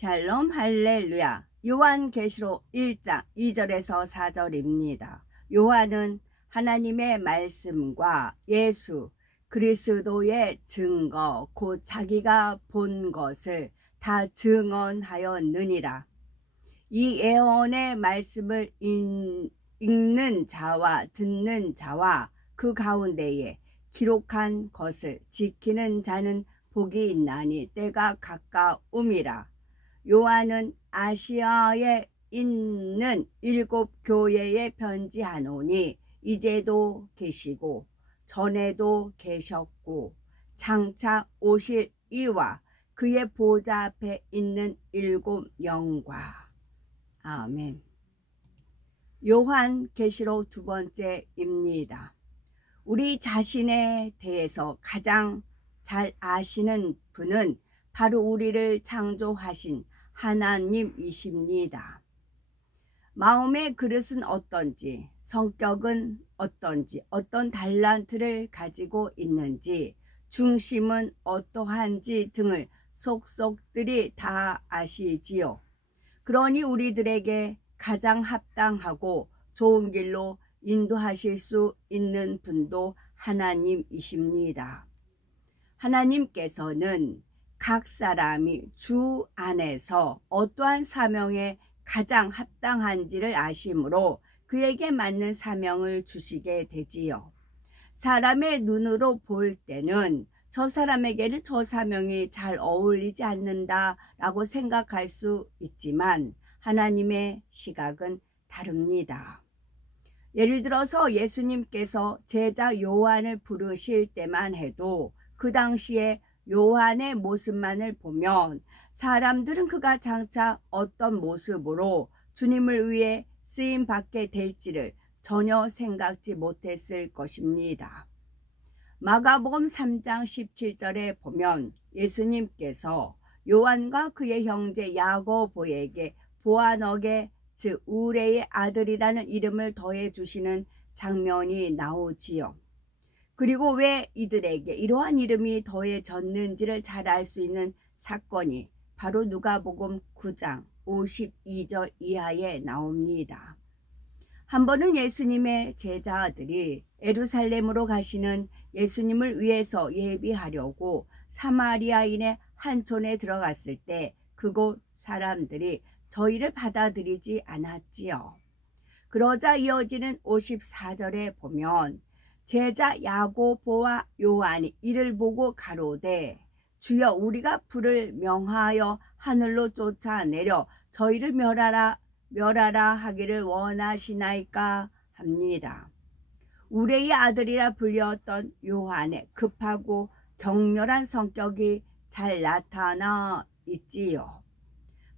샬롬 할렐루야. 요한계시록 1장 2절에서 4절입니다. 요한은 하나님의 말씀과 예수 그리스도의 증거 곧 자기가 본 것을 다 증언하였느니라. 이 예언의 말씀을 읽는 자와 듣는 자와 그 가운데에 기록한 것을 지키는 자는 복이 있나니 때가 가까움이라. 요한은 아시아에 있는 7교회에 편지하노니 이제도 계시고 전에도 계셨고 장차 오실 이와 그의 보좌 앞에 있는 7영과. 아멘. 요한계시록 2번째입니다. 우리 자신에 대해서 가장 잘 아시는 분은 바로 우리를 창조하신 하나님이십니다. 마음의 그릇은 어떤지, 성격은 어떤지, 어떤 달란트를 가지고 있는지, 중심은 어떠한지 등을 속속들이 다 아시지요. 그러니 우리들에게 가장 합당하고 좋은 길로 인도하실 수 있는 분도 하나님이십니다. 하나님께서는 각 사람이 주 안에서 어떠한 사명에 가장 합당한지를 아심으로 그에게 맞는 사명을 주시게 되지요. 사람의 눈으로 볼 때는 저 사람에게는 저 사명이 잘 어울리지 않는다라고 생각할 수 있지만 하나님의 시각은 다릅니다. 예를 들어서 예수님께서 제자 요한을 부르실 때만 해도 그 당시에 요한의 모습만을 보면 사람들은 그가 장차 어떤 모습으로 주님을 위해 쓰임 받게 될지를 전혀 생각지 못했을 것입니다. 마가복음 3장 17절에 보면 예수님께서 요한과 그의 형제 야고보에게 보아너게 즉 우레의 아들이라는 이름을 더해 주시는 장면이 나오지요. 그리고 왜 이들에게 이러한 이름이 더해졌는지를 잘 알 수 있는 사건이 바로 누가복음 9장 52절 이하에 나옵니다. 한 번은 예수님의 제자들이 예루살렘으로 가시는 예수님을 위해서 예비하려고 사마리아인의 한 촌에 들어갔을 때 그곳 사람들이 저희를 받아들이지 않았지요. 그러자 이어지는 54절에 보면 제자 야고보와 요한이 이를 보고 가로되 주여 우리가 불을 명하여 하늘로 쫓아내려 저희를 멸하라 하기를 원하시나이까 합니다. 우레의 아들이라 불렸던 요한의 급하고 격렬한 성격이 잘 나타나 있지요.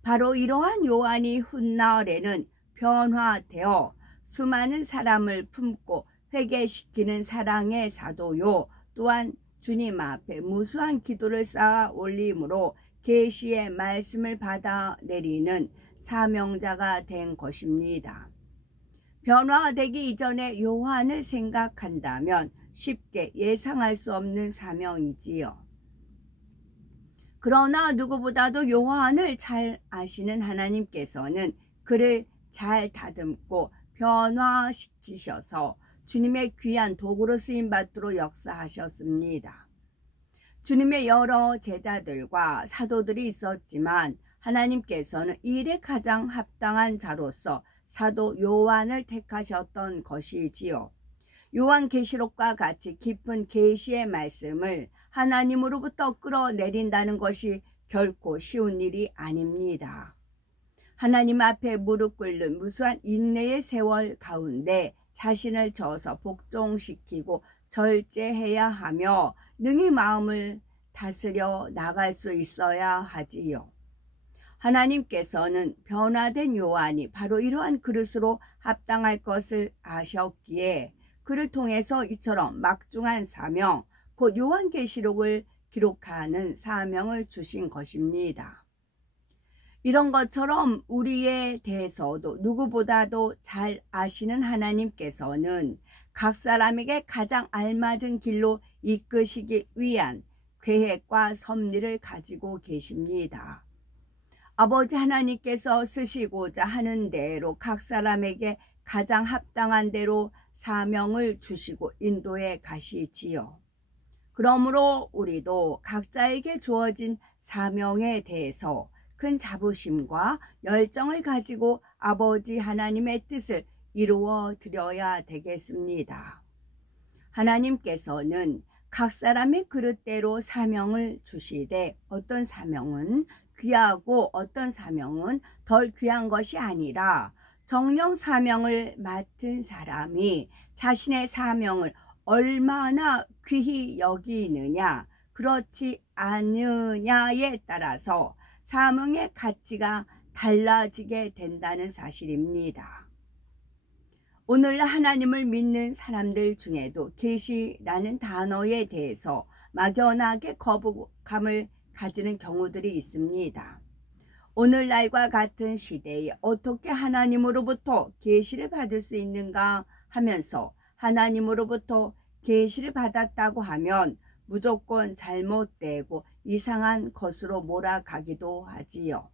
바로 이러한 요한이 훗날에는 변화되어 수많은 사람을 품고 회개시키는 사랑의 사도요 또한 주님 앞에 무수한 기도를 쌓아 올림으로 계시의 말씀을 받아내리는 사명자가 된 것입니다. 변화되기 이전에 요한을 생각한다면 쉽게 예상할 수 없는 사명이지요. 그러나 누구보다도 요한을 잘 아시는 하나님께서는 그를 잘 다듬고 변화시키셔서 주님의 귀한 도구로 쓰임받도록 역사하셨습니다. 주님의 여러 제자들과 사도들이 있었지만 하나님께서는 이 일에 가장 합당한 자로서 사도 요한을 택하셨던 것이지요. 요한계시록과 같이 깊은 계시의 말씀을 하나님으로부터 끌어내린다는 것이 결코 쉬운 일이 아닙니다. 하나님 앞에 무릎 꿇는 무수한 인내의 세월 가운데 자신을 져서 복종시키고 절제해야 하며 능히 마음을 다스려 나갈 수 있어야 하지요. 하나님께서는 변화된 요한이 바로 이러한 그릇으로 합당할 것을 아셨기에 그를 통해서 이처럼 막중한 사명, 곧 요한계시록을 기록하는 사명을 주신 것입니다. 이런 것처럼 우리에 대해서도 누구보다도 잘 아시는 하나님께서는 각 사람에게 가장 알맞은 길로 이끄시기 위한 계획과 섭리를 가지고 계십니다. 아버지 하나님께서 쓰시고자 하는 대로 각 사람에게 가장 합당한 대로 사명을 주시고 인도해 가시지요. 그러므로 우리도 각자에게 주어진 사명에 대해서 큰 자부심과 열정을 가지고 아버지 하나님의 뜻을 이루어 드려야 되겠습니다. 하나님께서는 각 사람의 그릇대로 사명을 주시되 어떤 사명은 귀하고 어떤 사명은 덜 귀한 것이 아니라 정령 사명을 맡은 사람이 자신의 사명을 얼마나 귀히 여기느냐 그렇지 않느냐에 따라서 사명의 가치가 달라지게 된다는 사실입니다. 오늘날 하나님을 믿는 사람들 중에도 계시라는 단어에 대해서 막연하게 거부감을 가지는 경우들이 있습니다. 오늘날과 같은 시대에 어떻게 하나님으로부터 계시를 받을 수 있는가 하면서 하나님으로부터 계시를 받았다고 하면 무조건 잘못되고 이상한 것으로 몰아가기도 하지요.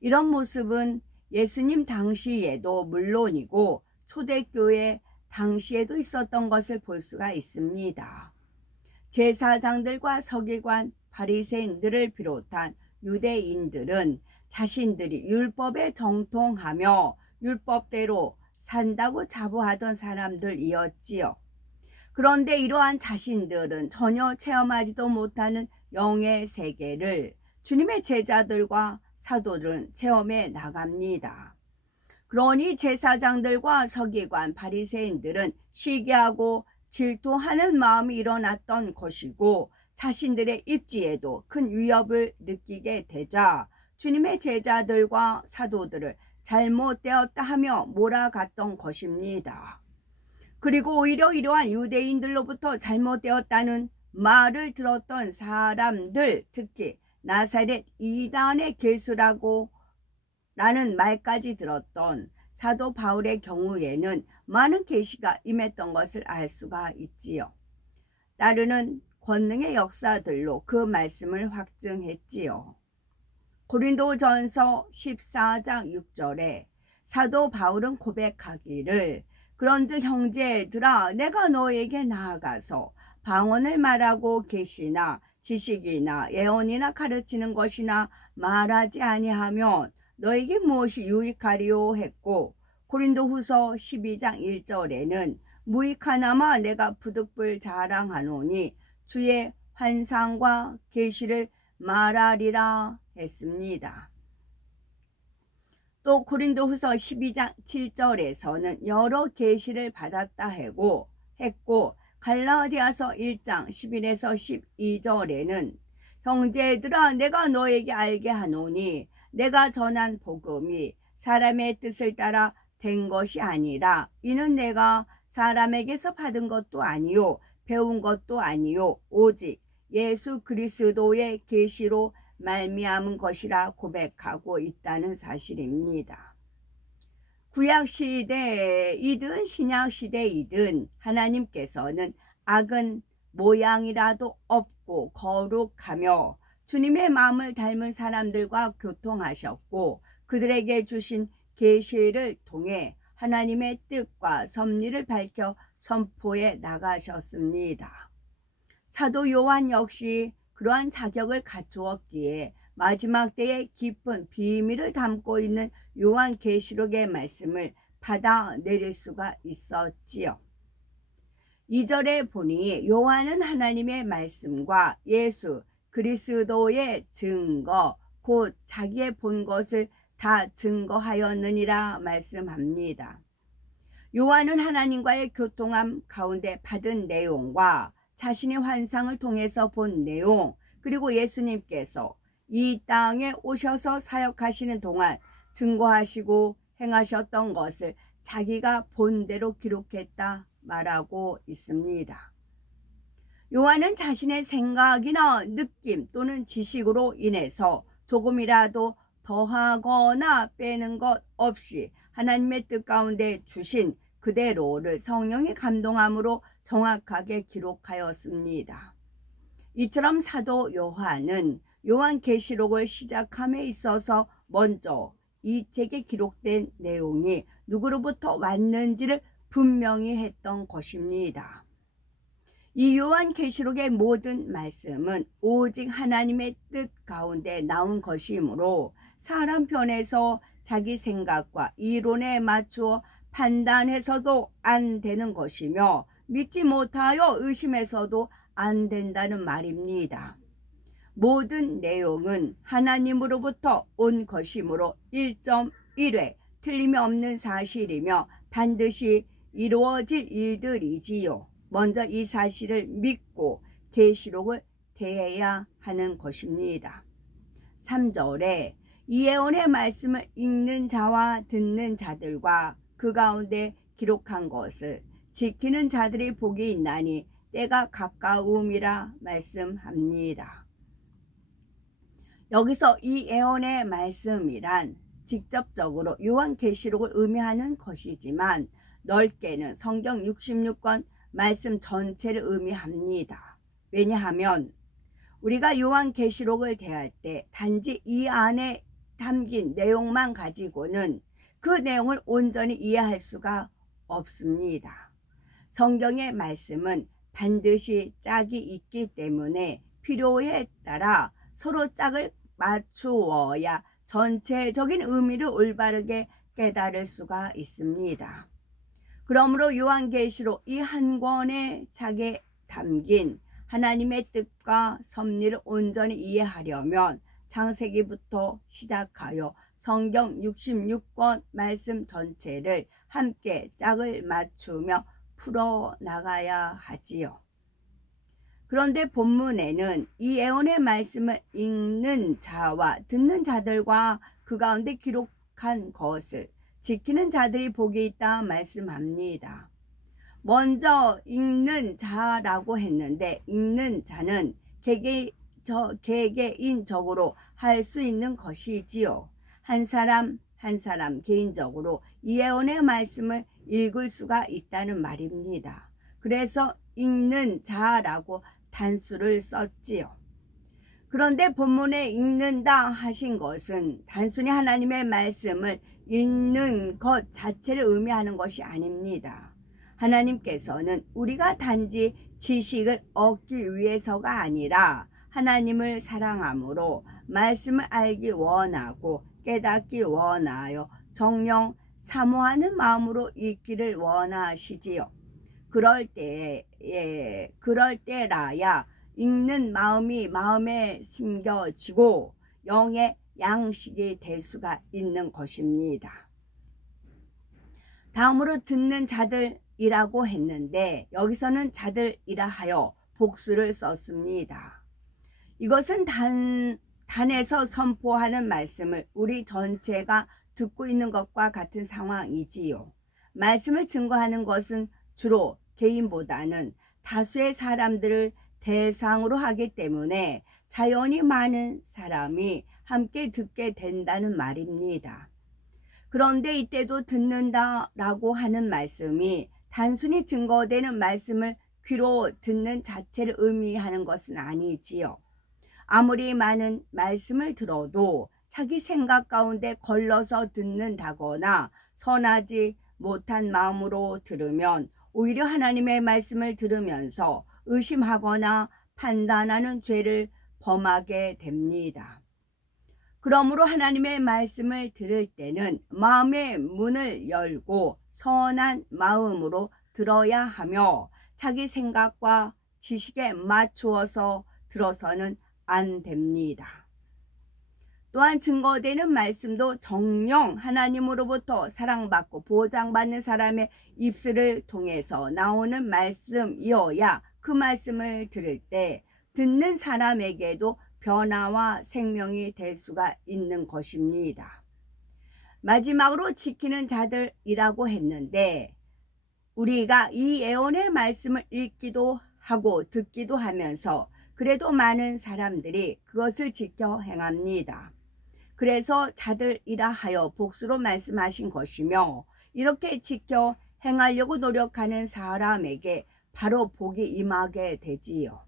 이런 모습은 예수님 당시에도 물론이고 초대교회 당시에도 있었던 것을 볼 수가 있습니다. 제사장들과 서기관, 바리새인들을 비롯한 유대인들은 자신들이 율법에 정통하며 율법대로 산다고 자부하던 사람들이었지요. 그런데 이러한 자신들은 전혀 체험하지도 못하는 영의 세계를 주님의 제자들과 사도들은 체험해 나갑니다. 그러니 제사장들과 서기관, 바리새인들은 시기하고 질투하는 마음이 일어났던 것이고 자신들의 입지에도 큰 위협을 느끼게 되자 주님의 제자들과 사도들을 잘못되었다 하며 몰아갔던 것입니다. 그리고 오히려 이러한 유대인들로부터 잘못되었다는 말을 들었던 사람들, 특히 나사렛 이단의 괴수라고 라는 말까지 들었던 사도 바울의 경우에는 많은 계시가 임했던 것을 알 수가 있지요. 따르는 권능의 역사들로 그 말씀을 확증했지요. 고린도전서 14장 6절에 사도 바울은 고백하기를 그런즉 형제들아 내가 너에게 나아가서 방언을 말하고 계시나 지식이나 예언이나 가르치는 것이나 말하지 아니하면 너에게 무엇이 유익하리요 했고 고린도후서 12장 1절에는 무익하나마 내가 부득불 자랑하노니 주의 환상과 계시를 말하리라 했습니다. 또 고린도후서 12장 7절에서는 여러 계시를 받았다 했고 갈라디아서 1장 11에서 12절에는 형제들아 내가 너에게 알게 하노니 내가 전한 복음이 사람의 뜻을 따라 된 것이 아니라 이는 내가 사람에게서 받은 것도 아니요 배운 것도 아니요 오직 예수 그리스도의 계시로 말미암은 것이라 고백하고 있다는 사실입니다. 구약시대이든 신약시대이든 하나님께서는 악은 모양이라도 없고 거룩하며 주님의 마음을 닮은 사람들과 교통하셨고 그들에게 주신 계시를 통해 하나님의 뜻과 섭리를 밝혀 선포해 나가셨습니다. 사도 요한 역시 그러한 자격을 갖추었기에 마지막 때의 깊은 비밀을 담고 있는 요한계시록의 말씀을 받아내릴 수가 있었지요. 2절에 보니 요한은 하나님의 말씀과 예수 그리스도의 증거 곧 자기의 본 것을 다 증거하였느니라 말씀합니다. 요한은 하나님과의 교통함 가운데 받은 내용과 자신의 환상을 통해서 본 내용 그리고 예수님께서 이 땅에 오셔서 사역하시는 동안 증거하시고 행하셨던 것을 자기가 본 대로 기록했다 말하고 있습니다. 요한은 자신의 생각이나 느낌 또는 지식으로 인해서 조금이라도 더하거나 빼는 것 없이 하나님의 뜻 가운데 주신 그대로를 성령의 감동함으로 정확하게 기록하였습니다. 이처럼 사도 요한은 요한계시록을 시작함에 있어서 먼저 이 책에 기록된 내용이 누구로부터 왔는지를 분명히 했던 것입니다. 이 요한계시록의 모든 말씀은 오직 하나님의 뜻 가운데 나온 것이므로 사람 편에서 자기 생각과 이론에 맞추어 판단해서도 안 되는 것이며 믿지 못하여 의심해서도 안 된다는 말입니다. 모든 내용은 하나님으로부터 온 것이므로 1.1회 틀림이 없는 사실이며 반드시 이루어질 일들이지요. 먼저 이 사실을 믿고 계시록을 대해야 하는 것입니다. 3절에 이 예언의 말씀을 읽는 자와 듣는 자들과 그 가운데 기록한 것을 지키는 자들이 복이 있나니 때가 가까움이라 말씀합니다. 여기서 이 예언의 말씀이란 직접적으로 요한계시록을 의미하는 것이지만 넓게는 성경 66권 말씀 전체를 의미합니다. 왜냐하면 우리가 요한계시록을 대할 때 단지 이 안에 담긴 내용만 가지고는 그 내용을 온전히 이해할 수가 없습니다. 성경의 말씀은 반드시 짝이 있기 때문에 필요에 따라 서로 짝을 맞추어야 전체적인 의미를 올바르게 깨달을 수가 있습니다. 그러므로 요한계시록 이 한 권의 책에 담긴 하나님의 뜻과 섭리를 온전히 이해하려면 창세기부터 시작하여 성경 66권 말씀 전체를 함께 짝을 맞추며 풀어나가야 하지요. 그런데 본문에는 이 예언의 말씀을 읽는 자와 듣는 자들과 그 가운데 기록한 것을 지키는 자들이 복이 있다 말씀합니다. 먼저 읽는 자라고 했는데 읽는 자는 개개인적으로 할 수 있는 것이지요. 한 사람 한 사람 개인적으로 이 예언의 말씀을 읽을 수가 있다는 말입니다. 그래서 읽는 자라고 단수를 썼지요. 그런데 본문에 읽는다 하신 것은 단순히 하나님의 말씀을 읽는 것 자체를 의미하는 것이 아닙니다. 하나님께서는 우리가 단지 지식을 얻기 위해서가 아니라 하나님을 사랑함으로 말씀을 알기 원하고 깨닫기 원하여 정녕 사모하는 마음으로 읽기를 원하시지요. 그럴 때라야 읽는 마음이 마음에 심겨지고 영의 양식이 될 수가 있는 것입니다. 다음으로 듣는 자들이라고 했는데 여기서는 자들이라 하여 복수를 썼습니다. 이것은 단에서 선포하는 말씀을 우리 전체가 듣고 있는 것과 같은 상황이지요. 말씀을 증거하는 것은 주로 개인보다는 다수의 사람들을 대상으로 하기 때문에 자연히 많은 사람이 함께 듣게 된다는 말입니다. 그런데 이때도 듣는다라고 하는 말씀이 단순히 증거되는 말씀을 귀로 듣는 자체를 의미하는 것은 아니지요. 아무리 많은 말씀을 들어도 자기 생각 가운데 걸러서 듣는다거나 선하지 못한 마음으로 들으면 오히려 하나님의 말씀을 들으면서 의심하거나 판단하는 죄를 범하게 됩니다. 그러므로 하나님의 말씀을 들을 때는 마음의 문을 열고 선한 마음으로 들어야 하며 자기 생각과 지식에 맞추어서 들어서는 안 됩니다. 또한 증거되는 말씀도 정녕 하나님으로부터 사랑받고 보장받는 사람의 입술을 통해서 나오는 말씀이어야 그 말씀을 들을 때 듣는 사람에게도 변화와 생명이 될 수가 있는 것입니다. 마지막으로 지키는 자들이라고 했는데 우리가 이 예언의 말씀을 읽기도 하고 듣기도 하면서 그래도 많은 사람들이 그것을 지켜 행합니다. 그래서 자들이라 하여 복수로 말씀하신 것이며 이렇게 지켜 행하려고 노력하는 사람에게 바로 복이 임하게 되지요.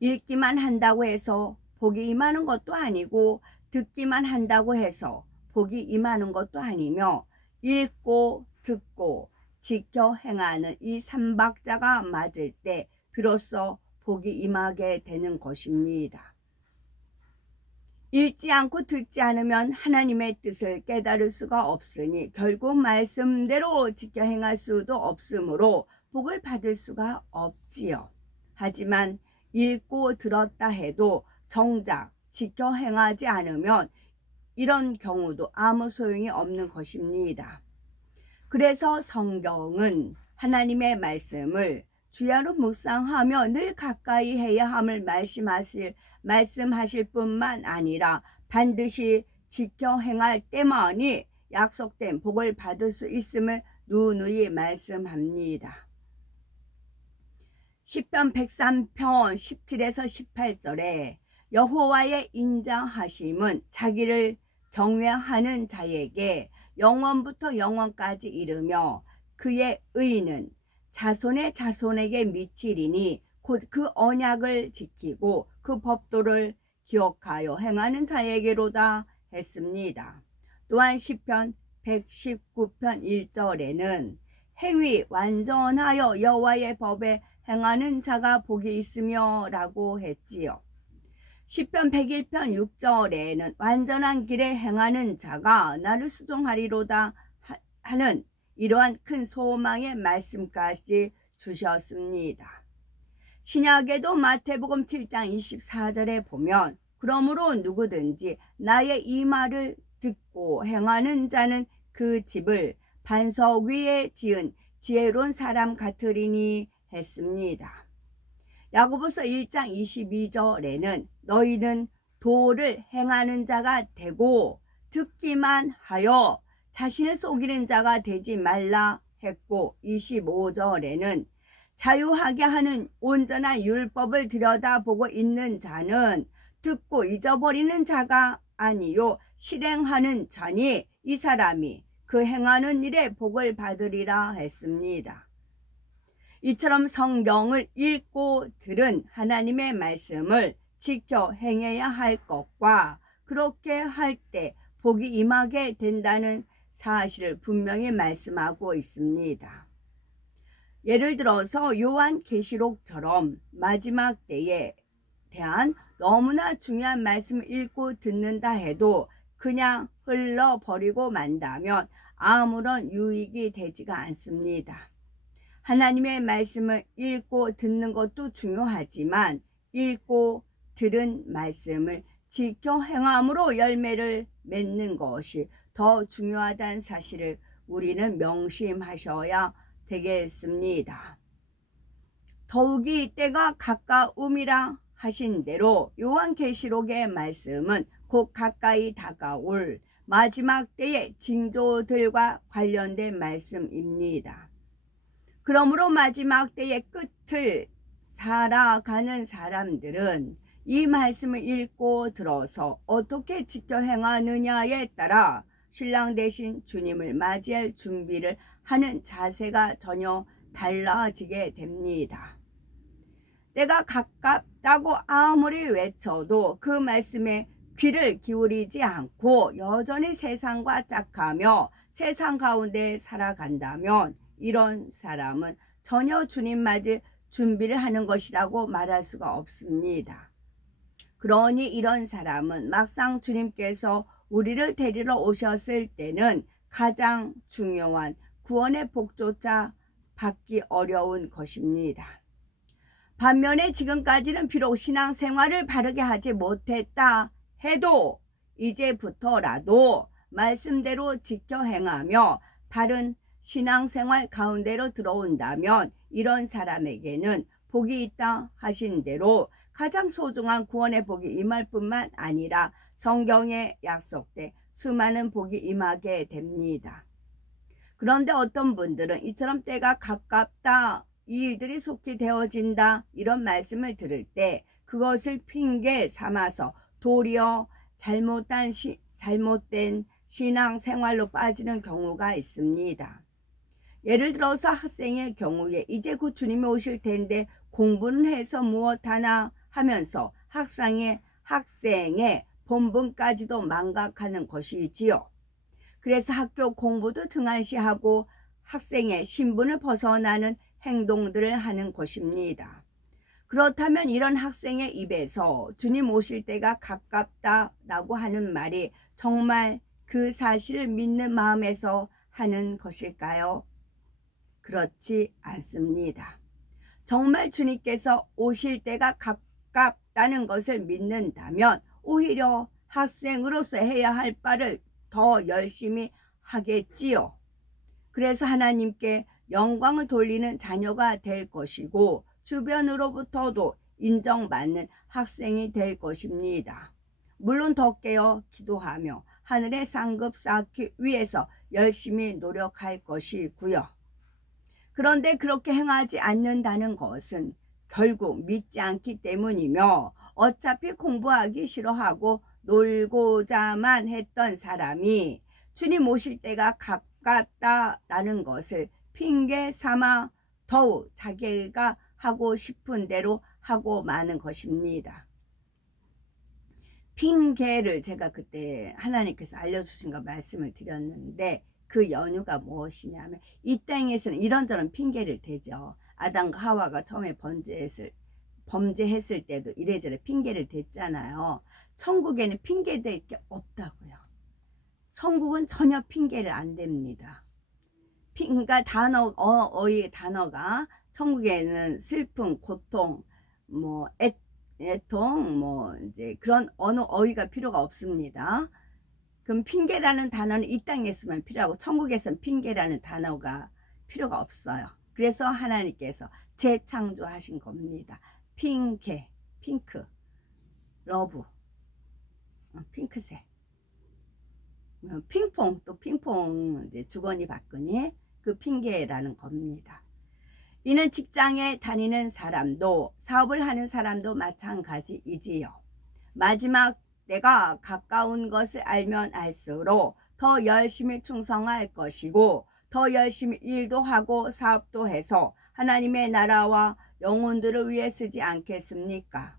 읽기만 한다고 해서 복이 임하는 것도 아니고 듣기만 한다고 해서 복이 임하는 것도 아니며 읽고 듣고 지켜 행하는 이 삼박자가 맞을 때 비로소 복이 임하게 되는 것입니다. 읽지 않고 듣지 않으면 하나님의 뜻을 깨달을 수가 없으니 결국 말씀대로 지켜 행할 수도 없으므로 복을 받을 수가 없지요. 하지만 읽고 들었다 해도 정작 지켜 행하지 않으면 이런 경우도 아무 소용이 없는 것입니다. 그래서 성경은 하나님의 말씀을 주야로 묵상하며 늘 가까이 해야 함을 말씀하실 뿐만 아니라 반드시 지켜 행할 때만이 약속된 복을 받을 수 있음을 누누이 말씀합니다. 시편 103편 17에서 18절에 여호와의 인자하심은 자기를 경외하는 자에게 영원부터 영원까지 이르며 그의 의는 자손의 자손에게 미치리니 곧 그 언약을 지키고 그 법도를 기억하여 행하는 자에게로다 했습니다. 또한 시편 119편 1절에는 행위 완전하여 여호와의 법에 행하는 자가 복이 있으며 라고 했지요. 시편 101편 6절에는 완전한 길에 행하는 자가 나를 수종하리로다 하는 이러한 큰 소망의 말씀까지 주셨습니다. 신약에도 마태복음 7장 24절에 보면 그러므로 누구든지 나의 이 말을 듣고 행하는 자는 그 집을 반석 위에 지은 지혜로운 사람 같으리니 했습니다. 야고보서 1장 22절에는 너희는 도를 행하는 자가 되고 듣기만 하여 자신을 속이는 자가 되지 말라 했고 25절에는 자유하게 하는 온전한 율법을 들여다보고 있는 자는 듣고 잊어버리는 자가 아니요 실행하는 자니 이 사람이 그 행하는 일에 복을 받으리라 했습니다. 이처럼 성경을 읽고 들은 하나님의 말씀을 지켜 행해야 할 것과 그렇게 할 때 복이 임하게 된다는 사실을 분명히 말씀하고 있습니다. 예를 들어서 요한계시록처럼 마지막 때에 대한 너무나 중요한 말씀을 읽고 듣는다 해도 그냥 흘러버리고 만다면 아무런 유익이 되지가 않습니다. 하나님의 말씀을 읽고 듣는 것도 중요하지만 읽고 들은 말씀을 지켜 행함으로 열매를 맺는 것이 더 중요하다는 사실을 우리는 명심하셔야 되겠습니다. 더욱이 때가 가까움이라 하신 대로 요한계시록의 말씀은 곧 가까이 다가올 마지막 때의 징조들과 관련된 말씀입니다. 그러므로 마지막 때의 끝을 살아가는 사람들은 이 말씀을 읽고 들어서 어떻게 지켜 행하느냐에 따라 신랑 되신 주님을 맞이할 준비를 하는 자세가 전혀 달라지게 됩니다. 때가 가깝다고 아무리 외쳐도 그 말씀에 귀를 기울이지 않고 여전히 세상과 짝하며 세상 가운데 살아간다면 이런 사람은 전혀 주님 맞을 준비를 하는 것이라고 말할 수가 없습니다. 그러니 이런 사람은 막상 주님께서 우리를 데리러 오셨을 때는 가장 중요한 구원의 복조차 받기 어려운 것입니다. 반면에 지금까지는 비록 신앙생활을 바르게 하지 못했다 해도 이제부터라도 말씀대로 지켜 행하며 바른 신앙생활 가운데로 들어온다면 이런 사람에게는 복이 있다 하신 대로 가장 소중한 구원의 복이 임할 뿐만 아니라 성경에 약속된 수많은 복이 임하게 됩니다. 그런데 어떤 분들은 이처럼 때가 가깝다, 이 일들이 속히 되어진다 이런 말씀을 들을 때 그것을 핑계 삼아서 도리어 잘못된 신앙생활로 빠지는 경우가 있습니다. 예를 들어서 학생의 경우에 이제 곧 주님이 오실 텐데 공부는 해서 무엇하나 하면서 학생의 본분까지도 망각하는 것이지요. 그래서 학교 공부도 등한시하고 학생의 신분을 벗어나는 행동들을 하는 것입니다. 그렇다면 이런 학생의 입에서 주님 오실 때가 가깝다라고 하는 말이 정말 그 사실을 믿는 마음에서 하는 것일까요? 그렇지 않습니다. 정말 주님께서 오실 때가 가깝다는 것을 믿는다면 오히려 학생으로서 해야 할 바를 더 열심히 하겠지요. 그래서 하나님께 영광을 돌리는 자녀가 될 것이고 주변으로부터도 인정받는 학생이 될 것입니다. 물론 더 깨어 기도하며 하늘의 상급 쌓기 위해서 열심히 노력할 것이고요. 그런데 그렇게 행하지 않는다는 것은 결국 믿지 않기 때문이며 어차피 공부하기 싫어하고 놀고자만 했던 사람이 주님 오실 때가 가깝다라는 것을 핑계 삼아 더욱 자기가 하고 싶은 대로 하고 마는 것입니다. 핑계를 제가 그때 하나님께서 알려주신 거 말씀을 드렸는데 그 연유가 무엇이냐면 이 땅에서는 이런저런 핑계를 대죠. 아담과 하와가 처음에 범죄했을 때도 이래저래 핑계를 댔잖아요. 천국에는 핑계 댈 게 없다고요. 천국은 전혀 핑계를 안 댑니다. 그러니까 어의 단어가 천국에는 슬픔, 고통, 애통, 이제 그런 어느 어휘가 필요가 없습니다. 그럼 핑계라는 단어는 이 땅에서만 필요하고 천국에서는 핑계라는 단어가 필요가 없어요. 그래서 하나님께서 재창조하신 겁니다. 핑계, 핑크, 러브, 핑크색, 핑퐁, 또 핑퐁 이제 주거니 받거니 그 핑계라는 겁니다. 이는 직장에 다니는 사람도 사업을 하는 사람도 마찬가지이지요. 마지막 때가 가까운 것을 알면 알수록 더 열심히 충성할 것이고 더 열심히 일도 하고 사업도 해서 하나님의 나라와 영혼들을 위해 쓰지 않겠습니까?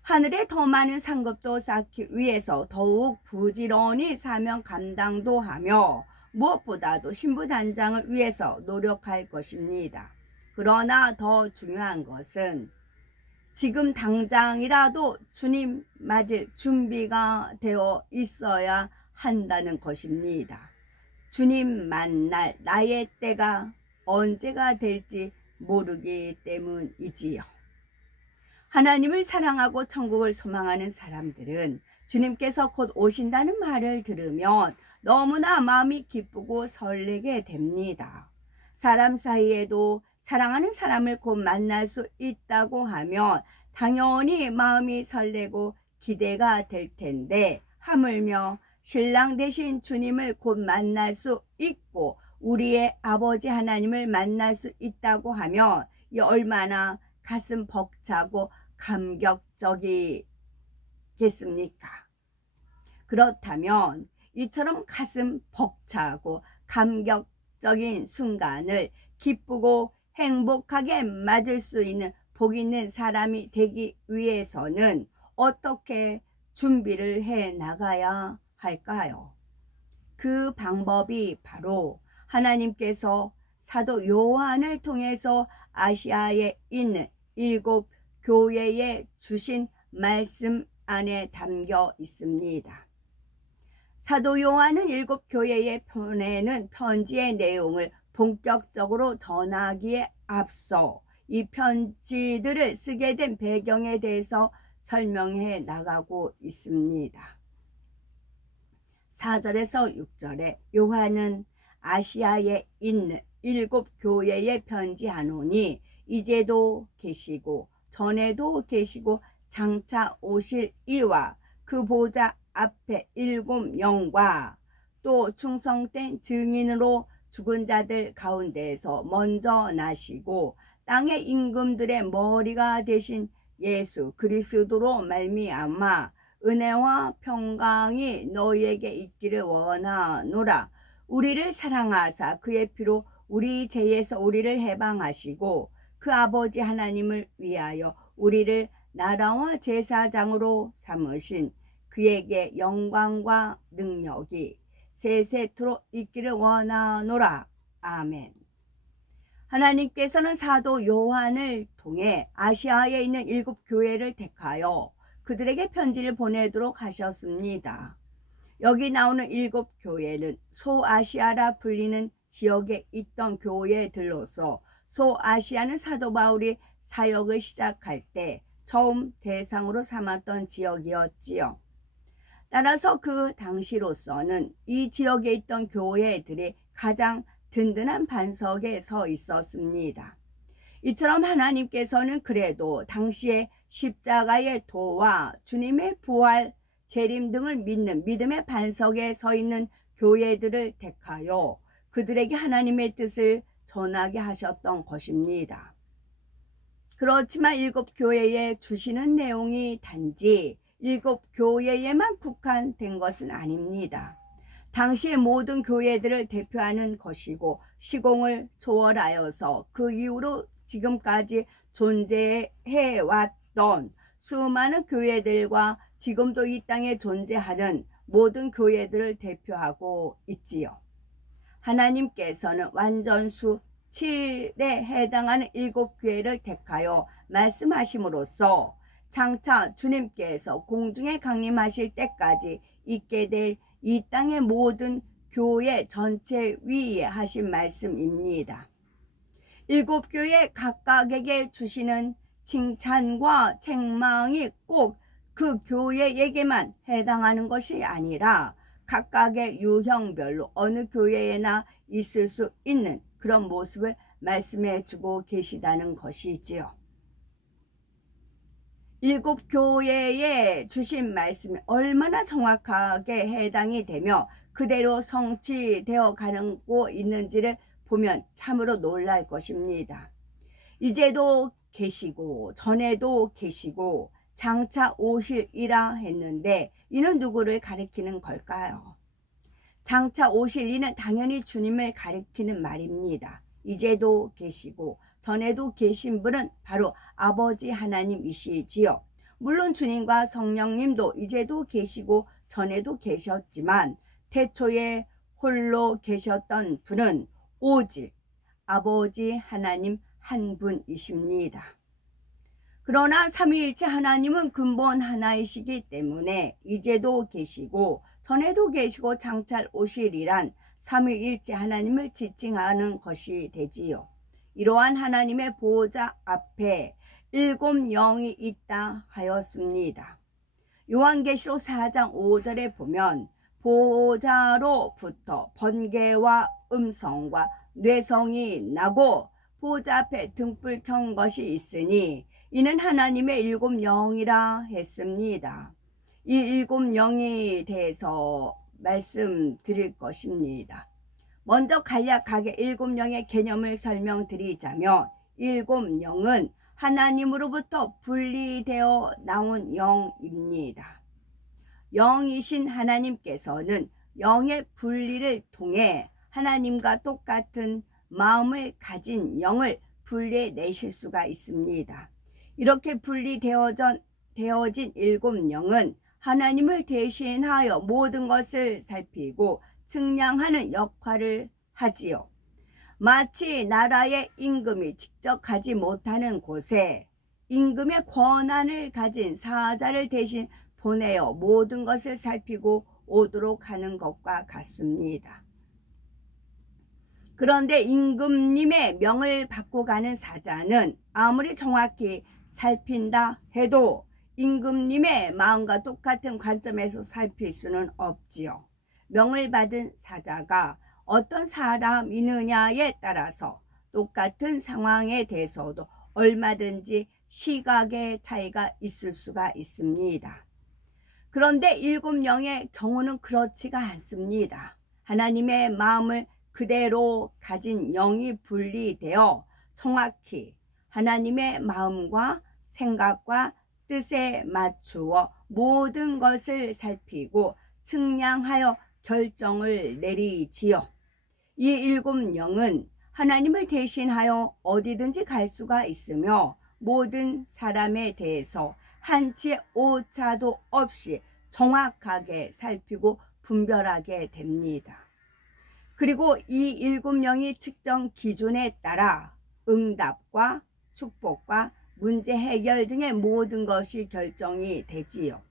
하늘에 더 많은 상급도 쌓기 위해서 더욱 부지런히 사명 감당도 하며 무엇보다도 신부단장을 위해서 노력할 것입니다. 그러나 더 중요한 것은 지금 당장이라도 주님 맞을 준비가 되어 있어야 한다는 것입니다. 주님 만날 나의 때가 언제가 될지 모르기 때문이지요. 하나님을 사랑하고 천국을 소망하는 사람들은 주님께서 곧 오신다는 말을 들으면 너무나 마음이 기쁘고 설레게 됩니다. 사람 사이에도 사랑하는 사람을 곧 만날 수 있다고 하면 당연히 마음이 설레고 기대가 될 텐데 하물며 신랑 되신 주님을 곧 만날 수 있고 우리의 아버지 하나님을 만날 수 있다고 하면 이 얼마나 가슴 벅차고 감격적이겠습니까? 그렇다면 이처럼 가슴 벅차고 감격적인 순간을 기쁘고 행복하게 맞을 수 있는 복 있는 사람이 되기 위해서는 어떻게 준비를 해 나가야 할까요? 그 방법이 바로 하나님께서 사도 요한을 통해서 아시아에 있는 7 교회에 주신 말씀 안에 담겨 있습니다. 사도 요한은 7 교회에 보내는 편지의 내용을 본격적으로 전하기에 앞서 이 편지들을 쓰게 된 배경에 대해서 설명해 나가고 있습니다. 4절에서 6절에 요한은 아시아에 있는 7 교회에 편지하노니 이제도 계시고 전에도 계시고 장차 오실 이와 그 보좌 앞에 7 영과 또 충성된 증인으로 죽은 자들 가운데에서 먼저 나시고 땅의 임금들의 머리가 되신 예수 그리스도로 말미암아 은혜와 평강이 너희에게 있기를 원하노라. 우리를 사랑하사 그의 피로 우리 죄에서 우리를 해방하시고 그 아버지 하나님을 위하여 우리를 나라와 제사장으로 삼으신 그에게 영광과 능력이 세세토록 있기를 원하노라. 아멘. 하나님께서는 사도 요한을 통해 아시아에 있는 7교회를 택하여 그들에게 편지를 보내도록 하셨습니다. 여기 나오는 7교회는 소아시아라 불리는 지역에 있던 교회들로서 소아시아는 사도 바울이 사역을 시작할 때 처음 대상으로 삼았던 지역이었지요. 따라서 그 당시로서는 이 지역에 있던 교회들이 가장 든든한 반석에 서 있었습니다. 이처럼 하나님께서는 그래도 당시에 십자가의 도와 주님의 부활, 재림 등을 믿는 믿음의 반석에 서 있는 교회들을 택하여 그들에게 하나님의 뜻을 전하게 하셨던 것입니다. 그렇지만 7교회에 주시는 내용이 단지 7교회에만 국한된 것은 아닙니다. 당시의 모든 교회들을 대표하는 것이고 시공을 초월하여서 그 이후로 지금까지 존재해왔던 수많은 교회들과 지금도 이 땅에 존재하는 모든 교회들을 대표하고 있지요. 하나님께서는 완전수 7에 해당하는 7교회를 택하여 말씀하심으로써 장차 주님께서 공중에 강림하실 때까지 있게 될 이 땅의 모든 교회 전체 위에 하신 말씀입니다. 7교회 각각에게 주시는 칭찬과 책망이 꼭 그 교회에게만 해당하는 것이 아니라 각각의 유형별로 어느 교회에나 있을 수 있는 그런 모습을 말씀해 주고 계시다는 것이지요. 7교회에 주신 말씀이 얼마나 정확하게 해당이 되며 그대로 성취되어 가고 있는지를 보면 참으로 놀랄 것입니다. 이제도 계시고 전에도 계시고 장차 오실이라 했는데 이는 누구를 가리키는 걸까요? 장차 오실 이는 당연히 주님을 가리키는 말입니다. 이제도 계시고 전에도 계신 분은 바로 아버지 하나님이시지요. 물론 주님과 성령님도 이제도 계시고 전에도 계셨지만 태초에 홀로 계셨던 분은 오직 아버지 하나님 한 분이십니다. 그러나 삼위일체 하나님은 근본 하나이시기 때문에 이제도 계시고 전에도 계시고 장차 오실이란 삼위일체 하나님을 지칭하는 것이 되지요. 이러한 하나님의 보호자 앞에 7 영이 있다 하였습니다. 요한계시록 4장 5절에 보면 보호자로부터 번개와 음성과 뇌성이 나고 보호자 앞에 등불 켠 것이 있으니 이는 하나님의 7 영이라 했습니다. 이 7 영에 대해서 말씀드릴 것입니다. 먼저 간략하게 7 영의 개념을 설명드리자면 7 영은 하나님으로부터 분리되어 나온 영입니다. 영이신 하나님께서는 영의 분리를 통해 하나님과 똑같은 마음을 가진 영을 분리내실 수가 있습니다. 이렇게 분리되어진 7 영은 하나님을 대신하여 모든 것을 살피고 측량하는 역할을 하지요. 마치 나라의 임금이 직접 가지 못하는 곳에 임금의 권한을 가진 사자를 대신 보내어 모든 것을 살피고 오도록 하는 것과 같습니다. 그런데 임금님의 명을 받고 가는 사자는 아무리 정확히 살핀다 해도 임금님의 마음과 똑같은 관점에서 살필 수는 없지요. 명을 받은 사자가 어떤 사람이느냐에 따라서 똑같은 상황에 대해서도 얼마든지 시각의 차이가 있을 수가 있습니다. 그런데 7 영의 경우는 그렇지가 않습니다. 하나님의 마음을 그대로 가진 영이 분리되어 정확히 하나님의 마음과 생각과 뜻에 맞추어 모든 것을 살피고 측량하여 결정을 내리지요. 이 7 영은 하나님을 대신하여 어디든지 갈 수가 있으며 모든 사람에 대해서 한치의 오차도 없이 정확하게 살피고 분별하게 됩니다. 그리고 이 7명의 측정 기준에 따라 응답과 축복과 문제 해결 등의 모든 것이 결정이 되지요.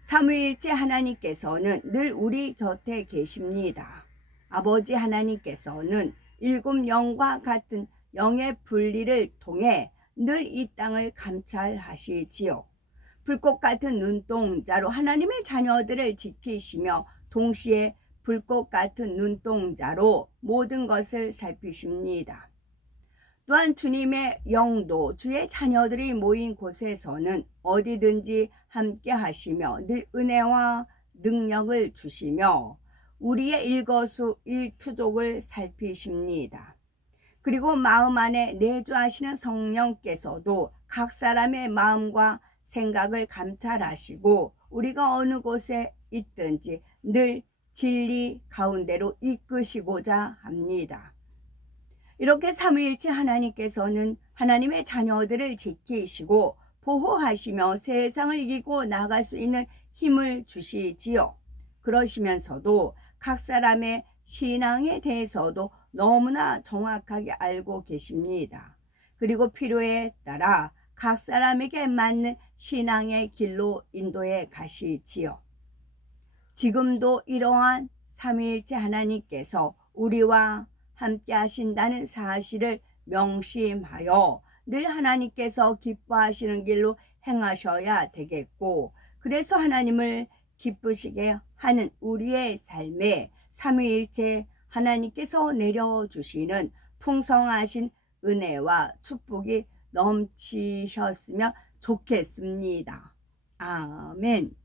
삼위일체 하나님께서는 늘 우리 곁에 계십니다. 아버지 하나님께서는 7영과 같은 영의 분리를 통해 늘 이 땅을 감찰하시지요. 불꽃 같은 눈동자로 하나님의 자녀들을 지키시며 동시에 불꽃 같은 눈동자로 모든 것을 살피십니다. 또한 주님의 영도 주의 자녀들이 모인 곳에서는 어디든지 함께 하시며 늘 은혜와 능력을 주시며 우리의 일거수일투족을 살피십니다. 그리고 마음 안에 내주하시는 성령께서도 각 사람의 마음과 생각을 감찰하시고 우리가 어느 곳에 있든지 늘 진리 가운데로 이끄시고자 합니다. 이렇게 삼위일체 하나님께서는 하나님의 자녀들을 지키시고 보호하시며 세상을 이기고 나갈 수 있는 힘을 주시지요. 그러시면서도 각 사람의 신앙에 대해서도 너무나 정확하게 알고 계십니다. 그리고 필요에 따라 각 사람에게 맞는 신앙의 길로 인도해 가시지요. 지금도 이러한 삼위일체 하나님께서 우리와 함께 하신다는 사실을 명심하여 늘 하나님께서 기뻐하시는 길로 행하셔야 되겠고, 그래서 하나님을 기쁘시게 하는 우리의 삶에 삼위일체 하나님께서 내려주시는 풍성하신 은혜와 축복이 넘치셨으면 좋겠습니다. 아멘.